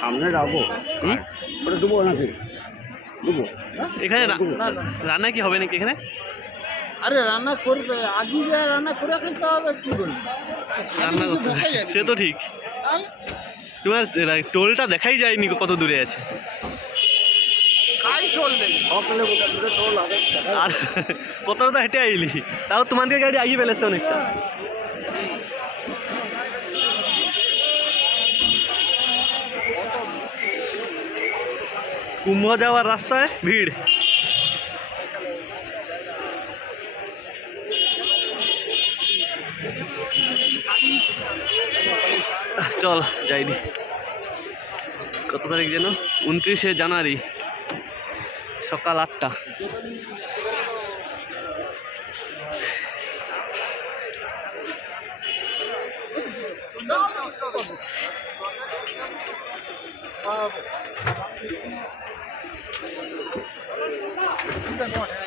সামনে যাবো, ওটা দেবো নাকি? দেবো এখানে রান্না কি হবে নাকি এখানে? আরে রান্না করবে, আজই যা রান্না করে খেতে হবে, কি বলি রান্না করতে সে তো ঠিক। তোমার টোলটা দেখাই যায়নি কত দূরে আছে। আর কতটা তো হেঁটে আইলি, তাও তোমাদের গাড়ি আগিয়ে ফেলেছে অনেকটা। কুম্ভ যাওয়ার রাস্তায় ভিড়। চল যাইনি। কত তারিখ যেন? 29শে জানুয়ারি সকাল 8টা। ঠিক আছে।